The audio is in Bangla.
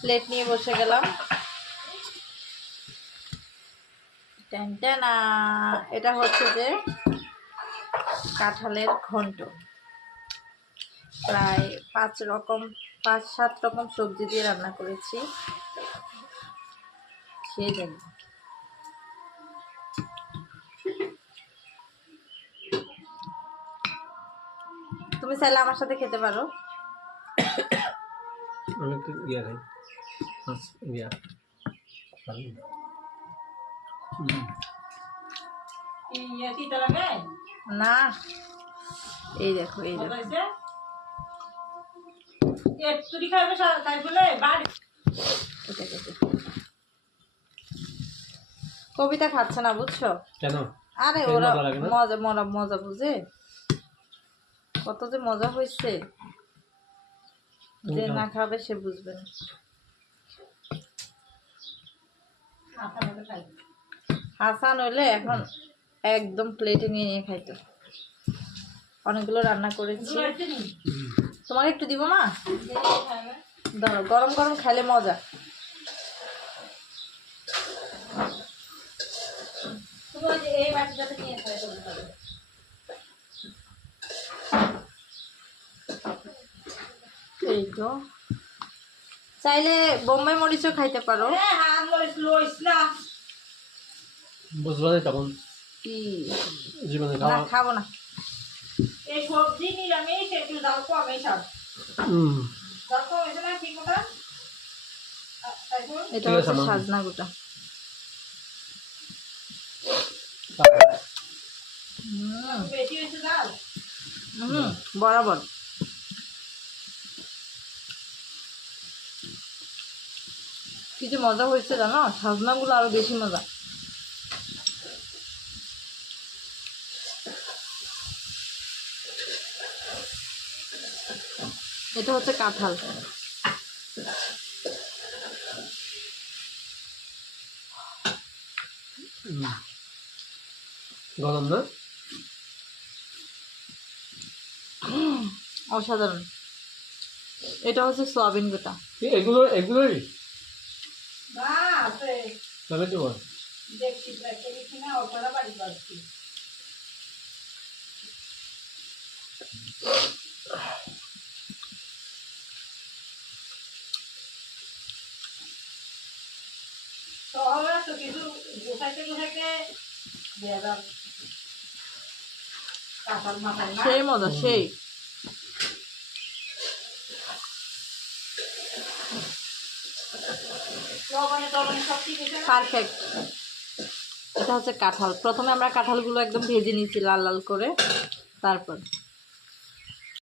প্লেট নিয়ে বসে গেলাম। টেনটেনা, এটা হচ্ছে যে কাঁঠালের ঘন্ট। প্রায় 5-7 রকম সবজি দিয়ে রান্না করেছি, খেয়ে দেখব। তুমি চাইলে আমার সাথে খেতে পারো। না, এই দেখো, এই দেখো, কবিতা খাচ্ছে না, বুঝছো কেন? আরে ওরা মজা বুঝে, কত যে মজা হয়েছে, যে না খাবে সে বুঝবে না। হাসান হইলে এখন একদম প্লেটে নিয়ে নিয়ে খাইতো। অনেকগুলো রান্না করেছি। তোমাকে একটু দিব মা? ধরো, গরম গরম খাইলে মজা। এই তো, চাইলে বোম্বাই মরিচও খাইতে পারো। না, খাবো না। এই সবজি নিরামিষ, একটু দাও কম এইসব। এটা হচ্ছে সাজনা গোটা। বরাবর। কি যে মজা হয়েছে জানো, সাজনা গুলো আরো বেশি মজা। এটা হচ্ছে কাঁঠাল। গরম না? অসাধারণ। এটা হচ্ছে সয়াবিন গোটা। এগুলোই সেই মজা, সেই। পারফেক্ট। এটা হচ্ছে কাঁঠাল। প্রথমে আমরা কাঁঠালগুলো একদম ভেজে নিয়েছি লাল লাল করে, তারপর